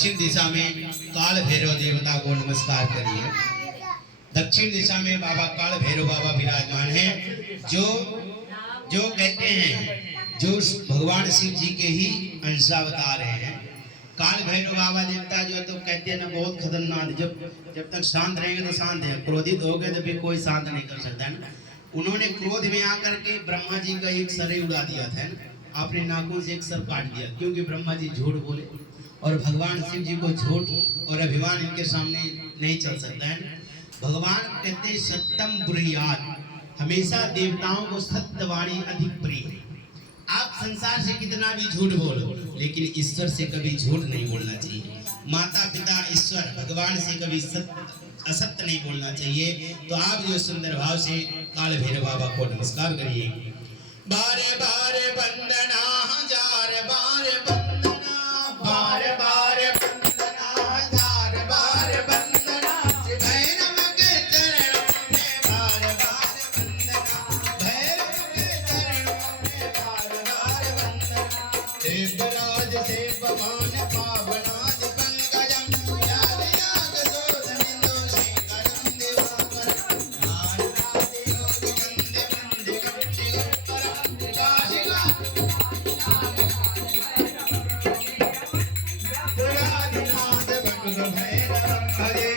दक्षिण दिशा में काल भैरव देवता को नमस्कार करिए। दक्षिण दिशा में बाबा काल भैरव बाबा विराजमान हैं, जो कहते हैं जो भगवान शिव जी के ही अंशावतार हैं। काल भैरव बाबा देवता जो है तो कहते हैं ना बहुत खतरनाक, जब तक शांत रहेंगे तो शांत है, क्रोधित हो गए तो फिर कोई शांत नहीं कर सकता है ना। उन्होंने क्रोध में आकर के ब्रह्मा जी का एक सर उड़ा दिया था ना, अपने नाखून से एक सर काट दिया, क्योंकि ब्रह्मा जी झूठ बोले और भगवान शिव जी को झूठ और अभिमान इनके सामने नहीं चल सकता है। भगवान कहते सत्यम ब्रूयात्, हमेशा देवताओं को सत्यवाणी अधिक प्रिय है। आप संसार से कितना भी झूठ बोलो, लेकिन ईश्वर से कभी झूठ नहीं बोलना चाहिए। माता पिता ईश्वर भगवान से कभी असत्य नहीं बोलना चाहिए। तो आप जो सुंदर भाव से काल भैरव बाबा को नमस्कार करिए। बारे बारे वंदना हजार बार वंदना, बार बार वंदना हजार बार वंदना, भैरव के चरणों में बार बार वंदना, भैरव के चरणों में बार बार वंदना। देवराज से पवन पावनाज पंकजम, याद याद शोधन दोषी करम दिवाकर, नारायण योग वंदे वंदे कपि उत्तर काशिका पुरादिनाथ भगव भैरव हरे।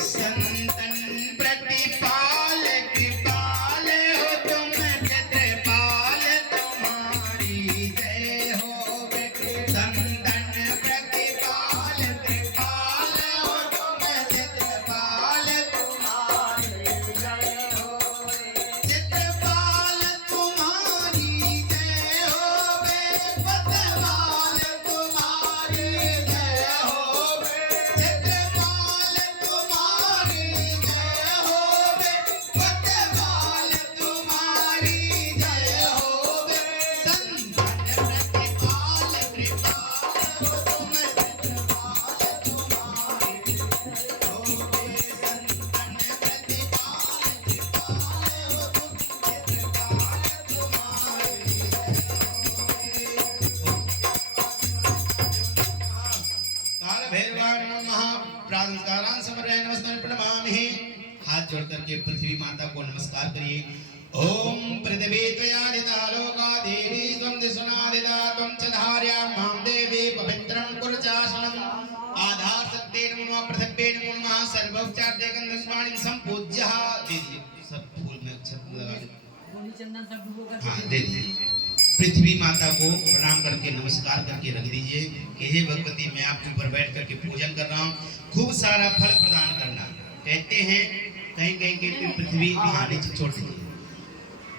संतन प्रतिपाल कृपाल हो तुम, क्षेत्रपाल तुम्हारी जय हो। संतन प्रतिपाल कृपाल हो तुम, क्षेत्रपाल तुम्हारी जय हो। चित्रपाल तुम्हारी जय हो, पतवाल तुम्हारी जय हो। चित्रपाल तुम्हारी जय हो, पतवाल तुम्हारी जय हो। संतन प्रतिपाल कृपाल हो तुम, चित्रपाल तुम्हारी जय हो। संतन प्रतिपाल कृपाल हो तुम, चित्रपाल तुम्हारी काल भैरवाय नमः। प्रातःकालां समर्पयामि नमस्ते प्रणमामि। हाथ जोड़ करके पृथ्वी माता को नमस्कार करिए। ओम पृथ्वी त्वयादिता लोका देवी त्वं दिशुनादिता त्वं च धार्यां मां देवी पवित्रं कुरु चासनम्। आधार सत्ते नमो पृथ्वी नमो नमः। सर्वोपचार गंधस्वाणी संपूज्य। दीजिए सब फूल में अक्षत लगा दीजिए। हाँ दे दीजिए। पृथ्वी माता को प्रणाम करके नमस्कार करके रख दीजिए कि हे भगवती, मैं आपके ऊपर बैठ करके पूजन कर रहा हूँ। खूब सारा फल प्रदान करना। कहते हैं कहीं कहीं के पृथ्वी हानि से छोड़ दीजिए।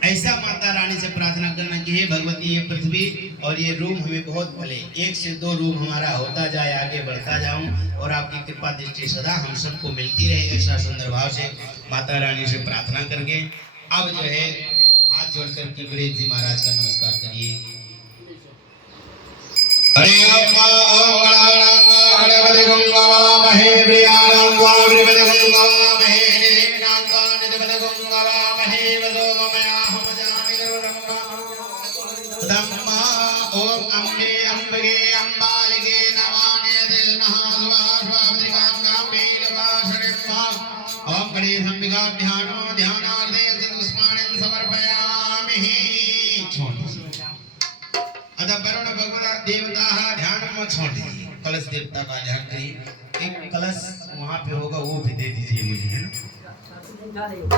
ऐसा माता रानी से प्रार्थना करना कि हे भगवती, ये पृथ्वी और ये रूम हमें बहुत फले, 1 से 2 रूम हमारा होता जाए, आगे बढ़ता जाऊं और आपकी कृपा दृष्टि सदा हम सबको मिलती रहे। ऐसा सुंदर भाव से माता रानी से प्रार्थना करके अब जो है हाथ जोड़ करके गणेश जी महाराज का नमस्कार करिए। हरे ओम गणागणपति गंगावामहे प्रियाणं वावृपति गंगावामहे निधिनाथं निधिपति गंगावामहे वसोममयाहं जामि धम्मा। ओम अम्बे अम्बगे अम्बालिके नमामि महास्वास्वामिकां वीरवासरिम्मा। ओम गणेश अंबिकाभ्यां ध्यानार्थे पुष्पाणि समर्पयामि। अतः वरुण भगवत देवता ध्यान में छोड़ दीजिए। कलश देवता का ध्यान करिए। एक कलश वहाँ पे होगा, वो भी दे दीजिए मुझे, है ना।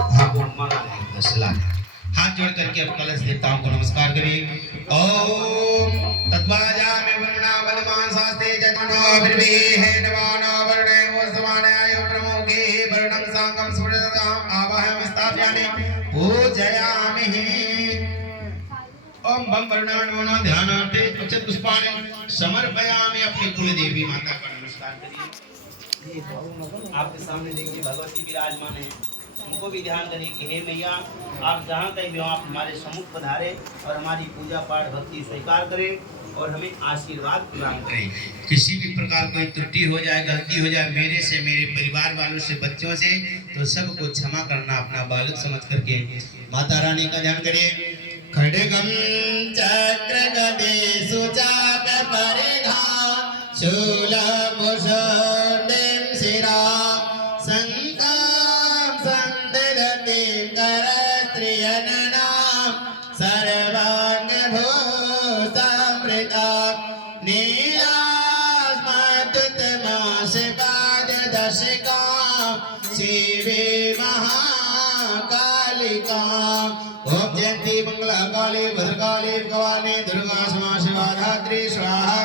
हाँ वो मंगा लेंगे 10 लाख। हाथ जोड़ करके अब कलश देवताओं को नमस्कार करिए। ओम तत्वाजामि वरुणा वदमान शास्ते जनो अभिर्वेहे नवानो वरुणे वसमानाय प्रमुखे वरुणं सांगं सुरदां आवाहयामि स्थापयामि पूजयामि। ओम बम वरुणाणो ध्यानार्थे अक्षत पुष्पाणि समर्पयामि। अपनी कुल देवी माता का नमस्कार करिए। आपके सामने देखिए भगवती विराजमान है, उनको भी ध्यान करिए कि हे मैया, आप जहाँ कहीं भी हो आप हमारे सम्मुख पधारे और हमारी पूजा पाठ भक्ति स्वीकार करें और हमें आशीर्वाद प्रदान करें। किसी भी प्रकार कोई त्रुटि हो जाए, गलती हो जाए मेरे से, मेरे परिवार वालों से, बच्चों से, तो सबको क्षमा करना अपना बालक समझ करके माता रानी का ध्यान करिए। खड्गम चक्र गदे सुचाप परिधा शूलभूषणं शिरा शङ्कां सन्दधतीं करस्त्रियननां सर्वाङ्गभूतामृतां नीलास्मतुतमाशिपाददशकां शिवे महाकालिकाम् ओम जयंती मंगला काली भद्रकाली भवानी दुर्गा क्षमा शिवा धात्री स्वाहा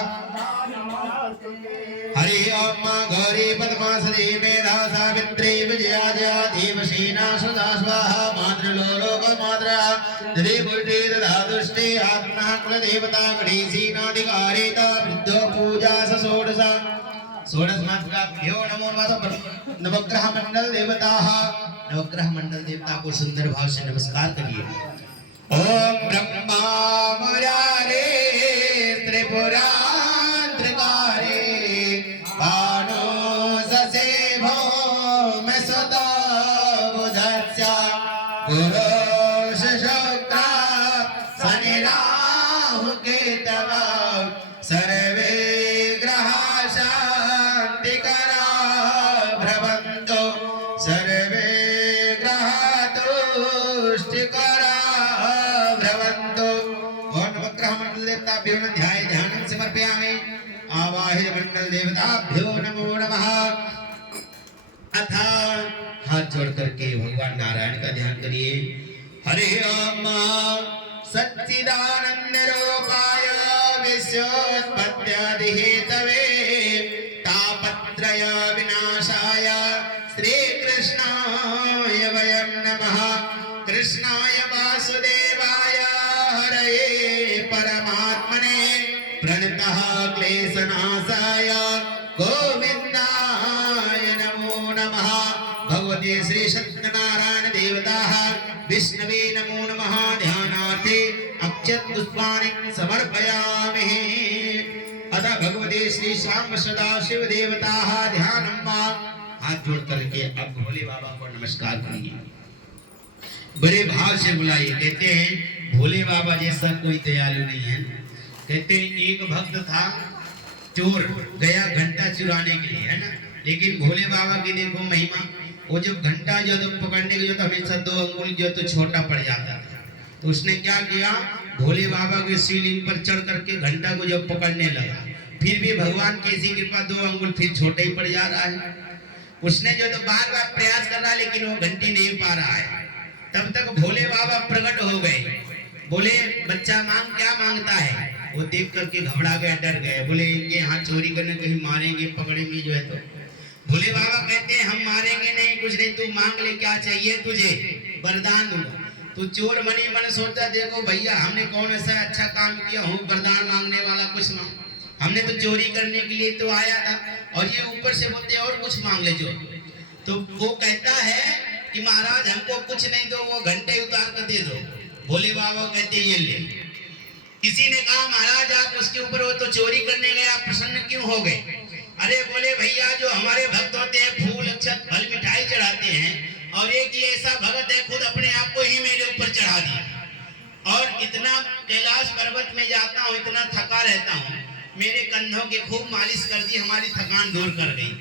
हरि ओम मां गौरी पद्मासनी मेधा सावित्री विजया जया धीमसेना सदा स्वाहा मातृलोक मात्रा दधि पुष्टि दधा दुष्टि आत्मनः कुलदेवता गणेशीनाधिकारिता वृद्धो पूजा षोडशा षोडशमात्मकाभ्यो नमो नमः नवग्रह मंडल देवताः नवग्रह मंडल देवता को सुंदर भाव से नमस्कार करिए ओम ब्रह्मा मुरारे त्रिपुरांतकारे बाणो ससे भौम सदा बुधस्य गुरो शुक्रा शनि राहु केतवा सर्वे ग्रहा शांतिकरा भ्रवन्तु सर्वे ध्याय ध्यानं समर्पयामि आवाहित मंडल देवताभ्यो नमो नमः अथ हाथ जोड़ करके भगवान नारायण का ध्यान करिए हरे ओम सच्चिदानंद रूपाय विश्वोत्पत्त्यादि हेतवे तापत्रय विनाशाय श्री कृष्णाय वयं नमः कृष्णाय वासुदेवाय हरये परमात्मने प्रणतः क्लेशनाशाय गोविंदाय नमो नमः भगवते श्री सत्यनारायण देवताः विष्णवे नमो नमः ध्यानार्थे अक्षत पुष्पाणि समर्पयामि अतः भगवते श्री श्याम सदाशिव देवताः ध्यानं वा हाथ जोड़ करके अब भोले बाबा को नमस्कार करिए बड़े भाव से बुलाइए कहते हैं भोले बाबा जैसा कोई दयालु नहीं है कहते हैं एक भक्त था चोर गया घंटा चुराने के लिए है ना लेकिन भोले बाबा की देखो महिमा वो जब घंटा जो तो पकड़ने के जो तो हमेशा 2 अंगुल जो तो छोटा पड़ जाता था तो उसने क्या किया भोले बाबा के शिवलिंग पर चढ़ करके घंटा को जब पकड़ने लगा फिर भी भगवान की ऐसी कृपा 2 अंगुल फिर छोटा ही पड़ जा रहा है उसने जो तो बार बार प्रयास कर रहा लेकिन वो घंटी नहीं पा रहा है तब तक भोले बाबा प्रकट हो गए बोले बच्चा मांग क्या मांगता है वो देख करके घबरा गया डर गए बोले इनके यहाँ चोरी करने कहीं मारेंगे पकड़ेंगे जो है तो भोले बाबा कहते हैं हम मारेंगे नहीं कुछ नहीं तू मांग ले क्या चाहिए तुझे वरदान दूंगा तू चोर मनी मन सोचता देखो भैया हमने कौन ऐसा अच्छा काम किया हूँ वरदान मांगने वाला कुछ मांग हमने तो चोरी करने के लिए तो आया था और ये ऊपर से बोलते और कुछ मांग ले जो तो वो कहता है कि महाराज हमको कुछ नहीं दो वो घंटे उतार कर दे दो भोले बाबा कहते ये ले किसी ने कहा महाराज आप उसके ऊपर वो तो चोरी करने गए आप प्रसन्न क्यों हो गए अरे बोले भैया जो हमारे भक्त होते हैं फूल अक्षत फल मिठाई चढ़ाते हैं और एक ये ऐसा भगत है खुद अपने आप को ही मेरे ऊपर चढ़ा दिया और इतना कैलाश पर्वत में जाता हूँ इतना थका रहता हूँ मेरे कंधों की खूब मालिश कर दी हमारी थकान दूर कर गई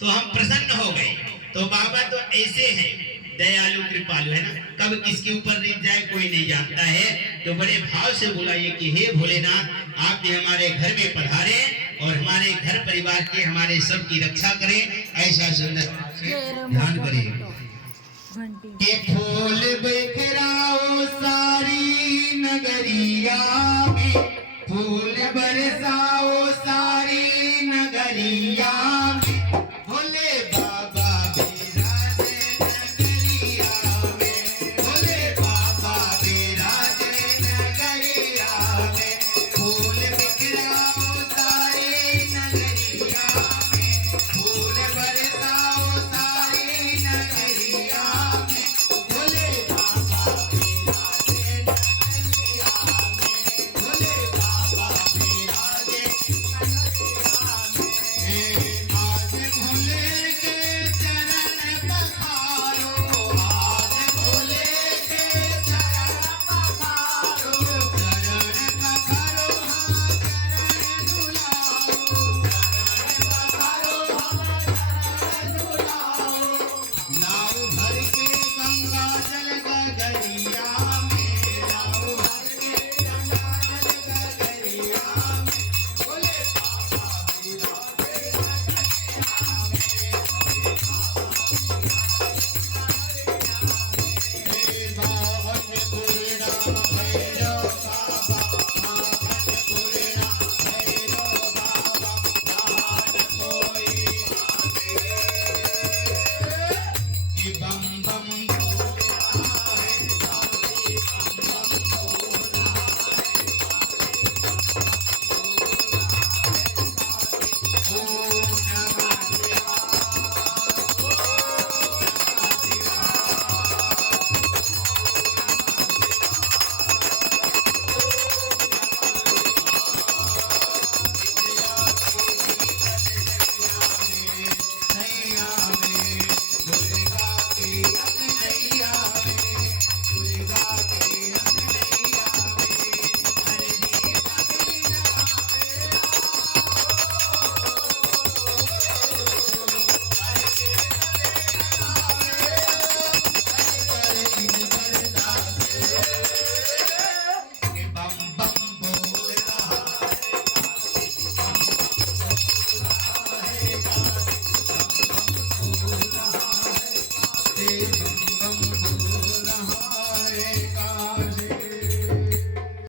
तो हम प्रसन्न हो गए तो बाबा तो ऐसे हैं दयालु कृपालु है ना कब किसके ऊपर रीत जाए कोई नहीं जानता है तो बड़े भाव से बुलाइए कि हे भोलेनाथ आप भी हमारे घर में पधारे और हमारे घर परिवार के हमारे सब की रक्षा करें ऐसा सुंदर ध्यान करें के फूल बिखराओ सारी नगरिया में फूल बरसाओ सारी नगरिया में भोले बाबा आज देव